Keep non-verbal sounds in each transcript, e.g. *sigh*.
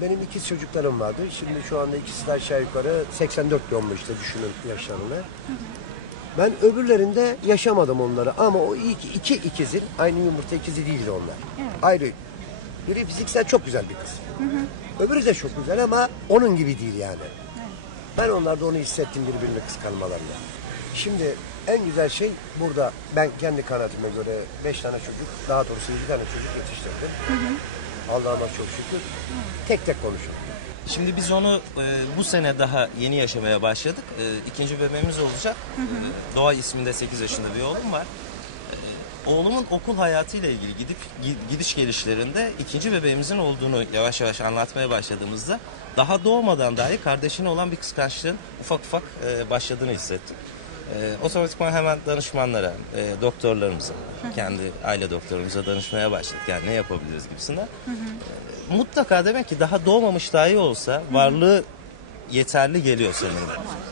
Benim ikiz çocuklarım vardı. Şimdi şu anda ikisi de aşağı yukarı 84 doğumlu işte düşünün yaşlarını. Ben öbürlerinde yaşamadım onları ama o iki, iki ikizin aynı yumurta ikizi değildi onlar. Ayrı. Biri fiziksel çok güzel bir kız. Öbürü de çok güzel ama onun gibi değil yani. Ben onlarda onu hissettim birbirini kıskanmalarını. Şimdi en güzel şey burada ben kendi kanatıma göre beş tane çocuk, daha doğrusu yedi tane çocuk yetiştirdim. Allah'ıma çok şükür. Tek tek konuşuyorum. Şimdi biz onu e, bu sene daha yeni yaşamaya başladık. E, ikinci bebeğimiz olacak. E, Doğa isminde 8 yaşında bir oğlum var. E, oğlumun okul hayatıyla ilgili gidip gi- gidiş gelişlerinde ikinci bebeğimizin olduğunu yavaş yavaş anlatmaya başladığımızda daha doğmadan dahi kardeşine olan bir kıskançlığın ufak ufak e, başladığını hissettim. E, otomatikman hemen danışmanlara, e, doktorlarımıza, kendi aile doktorumuza danışmaya başladık. Yani ne yapabiliriz gibisinden. E, mutlaka demek ki daha doğmamış dahi olsa varlığı yeterli geliyor senin.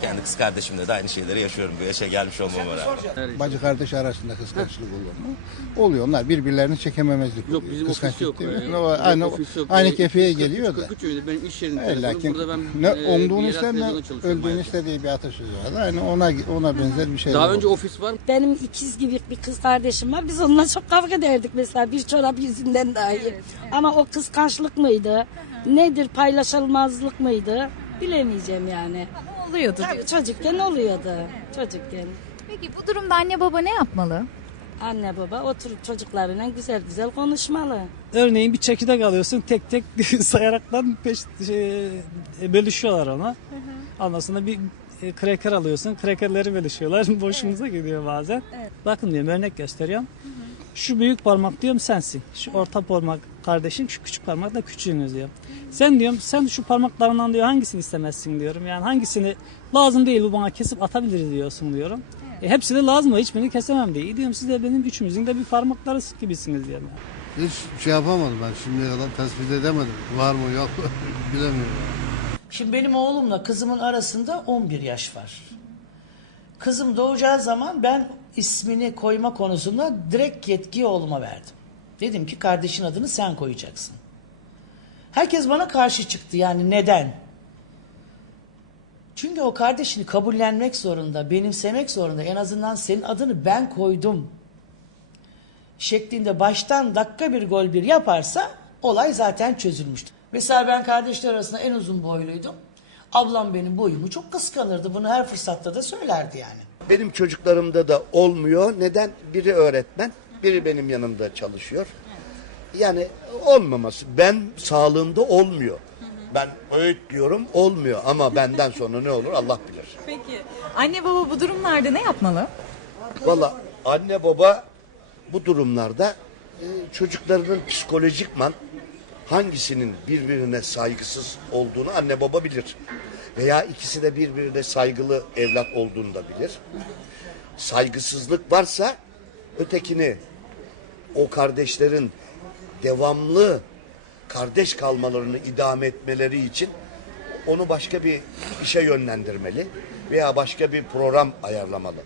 Kendi kız kardeşimle de aynı şeyleri yaşıyorum bu yaşa gelmiş olmama rağmen. Bacı kardeş arasında kıskançlık olur mu? Oluyor. Onlar birbirlerini çekememezlik Yok oluyor. bizim ofis yok. değil mi? Ee, O aynı ofis yok. aynı Ee, kefeye 243, geliyor da. 43 öyle. Ben iş yerinde E, çalışıyorum. lakin Burada ben ne e, umduğunu çalışıyorum öldüğünü ister diye bir atasözü var. Yani ona ona benzer bir şey. Daha önce ofis var. Benim ikiz gibi bir kız kardeşim var. Biz onunla çok kavga ederdik mesela bir çorap yüzünden dahi. Ama o kıskançlık mıydı? Nedir paylaşılmazlık mıydı? Bilemeyeceğim yani. Oluyordu. Tabii çocukken oluyordu. Çocukken. Peki bu durumda anne baba ne yapmalı? Anne baba oturup çocuklarıyla güzel güzel konuşmalı. Örneğin bir çekirdek alıyorsun tek tek *laughs* sayaraktan peş, şey, e, bölüşüyorlar ona. Ondan sonra bir e, kreker alıyorsun. Krekerleri bölüşüyorlar. *laughs* Boşumuza gidiyor bazen. Bakın diyorum örnek gösteriyorum. Şu büyük parmak diyorum sensin. Şu orta parmak kardeşin, şu küçük parmak da küçüğünüz diyorum. Sen diyorum sen şu parmaklarından diyor hangisini istemezsin diyorum. Yani hangisini lazım değil bu bana kesip atabiliriz diyorsun diyorum. E, hepsi de lazım ama hiçbirini kesemem diye. Diyorum siz de benim üçümüzün de bir parmakları gibisiniz diyorum. Hiç şey yapamadım ben şimdiye kadar tespit edemedim. Var mı yok mu *laughs* bilemiyorum. Şimdi benim oğlumla kızımın arasında 11 yaş var. Kızım doğacağı zaman ben ismini koyma konusunda direkt yetki oğluma verdim. Dedim ki kardeşin adını sen koyacaksın. Herkes bana karşı çıktı yani neden? Çünkü o kardeşini kabullenmek zorunda, benimsemek zorunda. En azından senin adını ben koydum şeklinde baştan dakika bir gol bir yaparsa olay zaten çözülmüştü. Mesela ben kardeşler arasında en uzun boyluydum. Ablam benim boyumu çok kıskanırdı. Bunu her fırsatta da söylerdi yani. Benim çocuklarımda da olmuyor. Neden? Biri öğretmen, biri benim yanımda çalışıyor. Yani olmaması. Ben sağlığımda olmuyor. Ben öğüt diyorum olmuyor ama benden sonra ne olur Allah bilir. Peki anne baba bu durumlarda ne yapmalı? Valla anne baba bu durumlarda e, çocuklarının psikolojikman hangisinin birbirine saygısız olduğunu anne baba bilir. Veya ikisi de birbirine saygılı evlat olduğunu da bilir. Saygısızlık varsa ötekini o kardeşlerin devamlı kardeş kalmalarını idame etmeleri için onu başka bir işe yönlendirmeli veya başka bir program ayarlamalı.